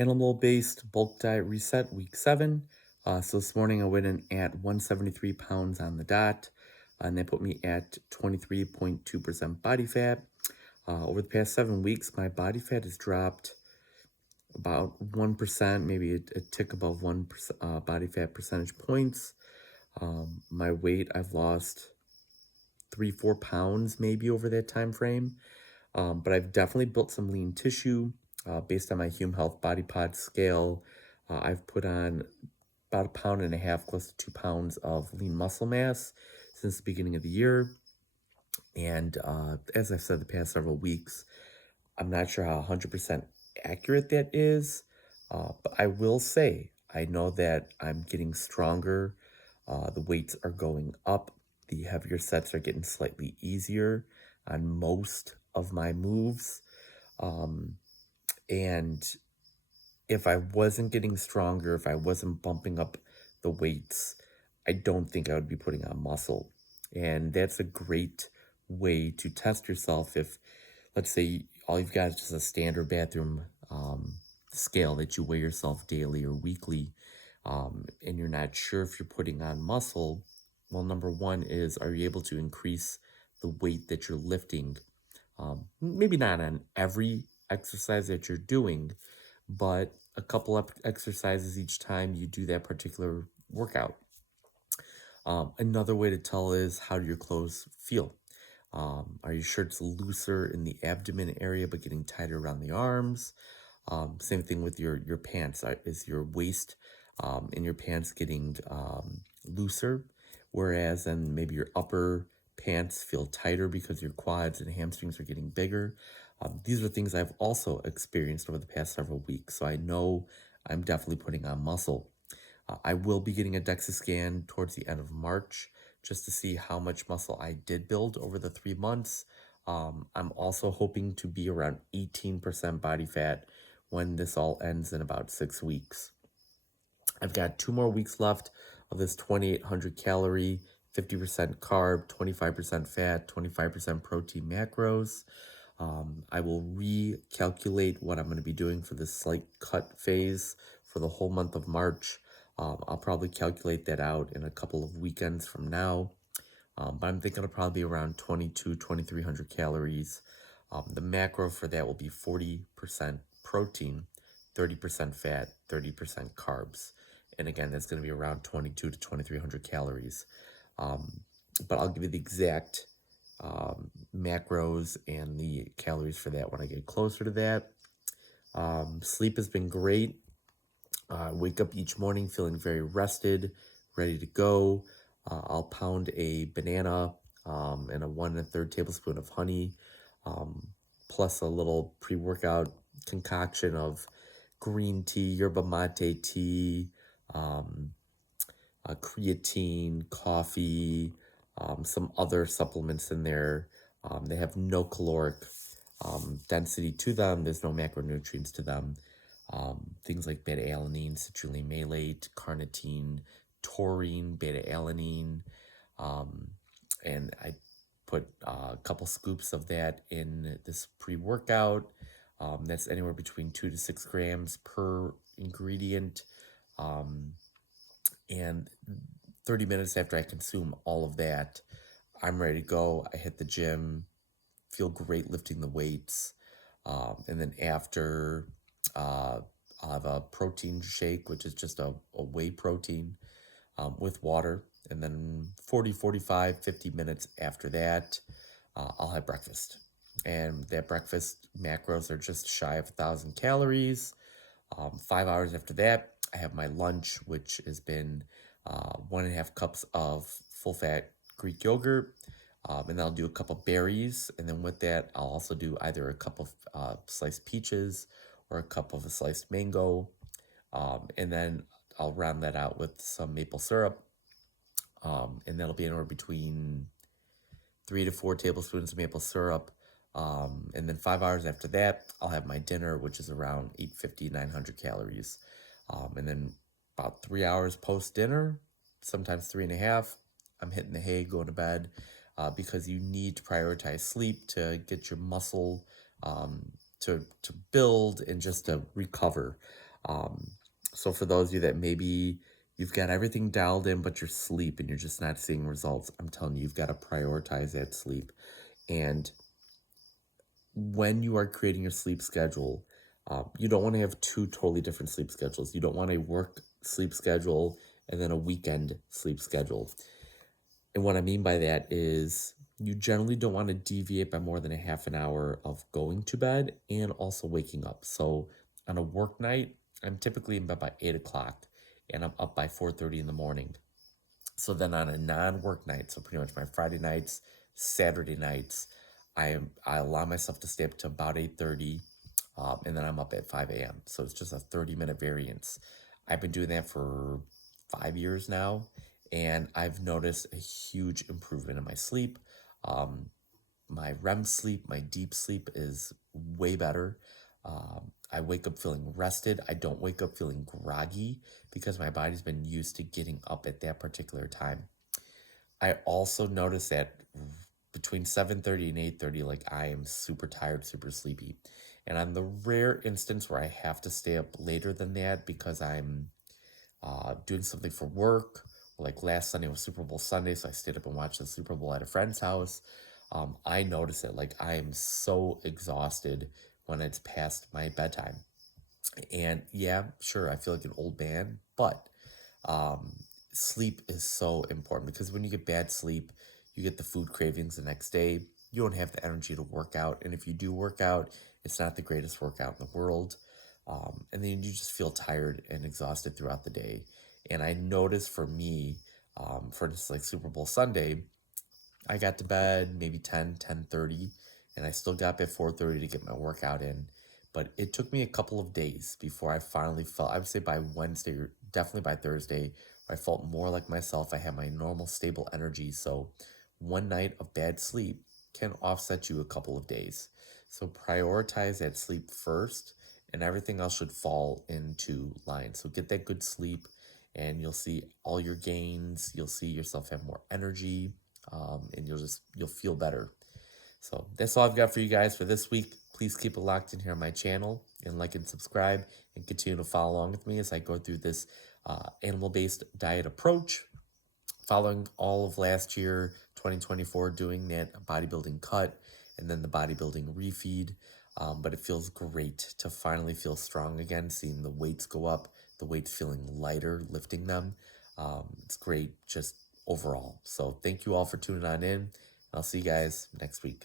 Animal-based bulk diet reset week 7. So this morning I went in at 173 pounds on the dot, and they put me at 23.2% body fat. Over the past 7 weeks, my body fat has dropped about 1%, maybe a tick above 1% body fat percentage points. My weight, I've lost 3, 4 pounds maybe over that time frame. But I've definitely built some lean tissue based on my Hume Health Body Pod scale. I've put on about 1.5 pounds, close to 2 pounds of lean muscle mass since the beginning of the year. And as I've said the past several weeks, I'm not sure how 100% accurate that is, but I will say I know that I'm getting stronger. The weights are going up. The heavier sets are getting slightly easier on most of my moves. And if I wasn't getting stronger, if I wasn't bumping up the weights, I don't think I would be putting on muscle. And that's a great way to test yourself. If, let's say, all you've got is just a standard bathroom scale that you weigh yourself daily or weekly, and you're not sure if you're putting on muscle, well, number one is, are you able to increase the weight that you're lifting? Maybe not on every exercise that you're doing, but a couple of exercises each time you do that particular workout. Another way to tell is, how do your clothes feel? Are your shirts looser in the abdomen area but getting tighter around the arms? Same thing with your pants. Is your waist in your pants getting looser? Whereas then maybe your upper pants feel tighter because your quads and hamstrings are getting bigger. These are things I've also experienced over the past several weeks. So I know I'm definitely putting on muscle. I will be getting a DEXA scan towards the end of March just to see how much muscle I did build over the 3 months. I'm also hoping to be around 18% body fat when this all ends in about 6 weeks. I've got 2 more weeks left of this 2,800 calorie, 50% carb, 25% fat, 25% protein macros. I will recalculate what I'm going to be doing for this slight cut phase for the whole month of March. I'll probably calculate that out in a couple of weekends from now. But I'm thinking it'll probably be around 2,300 calories. The macro for that will be 40% protein, 30% fat, 30% carbs. And again, that's going to be around 22 to 2,300 calories. But I'll give you the exact macros and the calories for that when I get closer to that. Sleep has been great. I wake up each morning feeling very rested, ready to go. I'll pound a banana and a 1 1/3 tablespoon of honey, plus a little pre-workout concoction of green tea, yerba mate tea, creatine, coffee, some other supplements in there. They have no caloric density to them. There's no macronutrients to them. Things like beta-alanine, citrulline malate, carnitine, taurine, beta-alanine. And I put a couple scoops of that in this pre-workout. That's anywhere between 2 to 6 grams per ingredient. And 30 minutes after I consume all of that, I'm ready to go. I hit the gym, feel great lifting the weights. And then after, I'll have a protein shake, which is just a whey protein with water. And then 40, 45, 50 minutes after that, I'll have breakfast. And that breakfast macros are just shy of 1,000 calories. 5 hours after that, I have my lunch, which has been 1.5 cups of full fat Greek yogurt. And then I'll do a cup of berries. And then with that, I'll also do either a cup of sliced peaches or a cup of a sliced mango. And then I'll round that out with some maple syrup. And that'll be anywhere between 3 to 4 tablespoons of maple syrup. And then 5 hours after that, I'll have my dinner, which is around 850, 900 calories. And then about 3 hours post dinner, sometimes 3.5, I'm hitting the hay, going to bed, because you need to prioritize sleep to get your muscle to build and just to recover. Um, so for those of you that maybe you've got everything dialed in, but your sleep and you're just not seeing results, I'm telling you, you've got to prioritize that sleep. And when you are creating your sleep schedule, you don't want to have two totally different sleep schedules. You don't want a work sleep schedule and then a weekend sleep schedule. And what I mean by that is you generally don't want to deviate by more than a half an hour of going to bed and also waking up. So on a work night, I'm typically in bed by 8 o'clock and I'm up by 4:30 in the morning. So then on a non-work night, so pretty much my Friday nights, Saturday nights, I allow myself to stay up to about 8:30, and then I'm up at 5 a.m. So it's just a 30-minute variance. I've been doing that for 5 years now, and I've noticed a huge improvement in my sleep. Um, my REM sleep, my deep sleep is way better. I wake up feeling rested. I don't wake up feeling groggy because my body's been used to getting up at that particular time. I also notice that between 7:30 and 8:30, like I am super tired, super sleepy. And on the rare instance where I have to stay up later than that because I'm doing something for work. Like last Sunday was Super Bowl Sunday, so I stayed up and watched the Super Bowl at a friend's house. I notice it. Like I am so exhausted when it's past my bedtime. And yeah, sure, I feel like an old man, but um, sleep is so important because when you get bad sleep, you get the food cravings the next day. You don't have the energy to work out. And if you do work out, it's not the greatest workout in the world. And then you just feel tired and exhausted throughout the day. And I noticed for me, for just like Super Bowl Sunday, I got to bed maybe 10:30, and I still got up at 4:30 to get my workout in. But it took me a couple of days before I finally felt, I would say by Wednesday or definitely by Thursday, where I felt more like myself. I had my normal stable energy. So one night of bad sleep can offset you a couple of days. So prioritize that sleep first, and everything else should fall into line. So get that good sleep, and you'll see all your gains. You'll see yourself have more energy, and you'll feel better. So that's all I've got for you guys for this week. Please keep it locked in here on my channel and like and subscribe and continue to follow along with me as I go through this animal-based diet approach, following all of last year, 2024, doing that bodybuilding cut and then the bodybuilding refeed. But it feels great to finally feel strong again, seeing the weights go up, the weights feeling lighter, lifting them. It's great just overall. So thank you all for tuning on in. I'll see you guys next week.